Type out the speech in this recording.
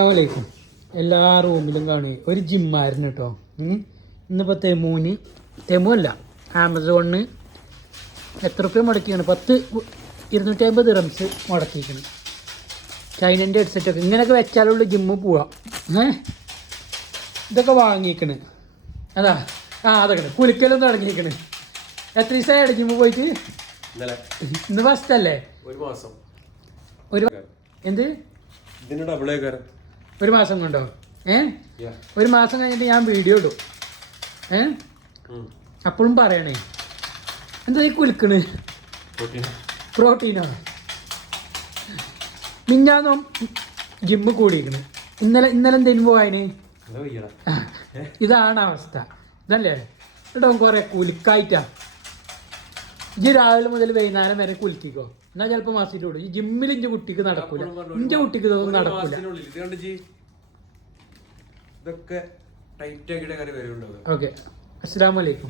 അസ്സലാമലൈക്കും. എല്ലാ റൂമിലും കാണുക ഒരു ജിമ്മായിരുന്നു കേട്ടോ. ഇന്നിപ്പോൾ തെമു അല്ല, ആമസോണിന് എത്ര റുപ്യ മുടക്കിയാണ്? 250 ദിർഹംസ് മുടക്കിയിരിക്കണം. ചൈനൻ്റെ ഹെഡ്സെറ്റൊക്കെ ഇങ്ങനെയൊക്കെ വെച്ചാലുള്ള ജിമ്മ് പോവാം. ഇതൊക്കെ വാങ്ങിക്കണ്. അതൊക്കെ കുലിക്കലും തുടങ്ങിയിരിക്കണ്. എത്ര ദിവസമായി ജിമ്മ് പോയിട്ട്? ഇന്ന് ഫസ്റ്റ് അല്ലേ? എന്ത് ഒരു മാസം കൊണ്ടോ? ഒരു മാസം കഴിഞ്ഞിട്ട് ഞാൻ വീഡിയോ ഇടും. അപ്പോഴും പറയണേ എന്താ ഈ കുലിക്കണ്? പ്രോട്ടീനോ? മിഞ്ഞാന്നും ജിമ്മ് കൂടിയിരിക്കണ്. ഇന്നലെ എന്തേലും പോയതിന്? ഇതാണ് അവസ്ഥ. ഇതല്ലേ കേട്ടോ, കുറെ കുലിക്കായിട്ടാ. ഇജ്ജ് രാവിലെ മുതൽ വൈകുന്നേരം വരെ കുലിക്കോ. എന്നാ ചിലപ്പോ മാസിട്ടോളൂ. ഈ ജിമ്മിൽ ഇഞ്ച കുട്ടിക്ക് നടക്കൂല, ഇഞ്ച കുട്ടിക്ക് ഇതൊന്നും നടക്കൂല. ഓക്കെ, അസ്സലാമു അലൈക്കും.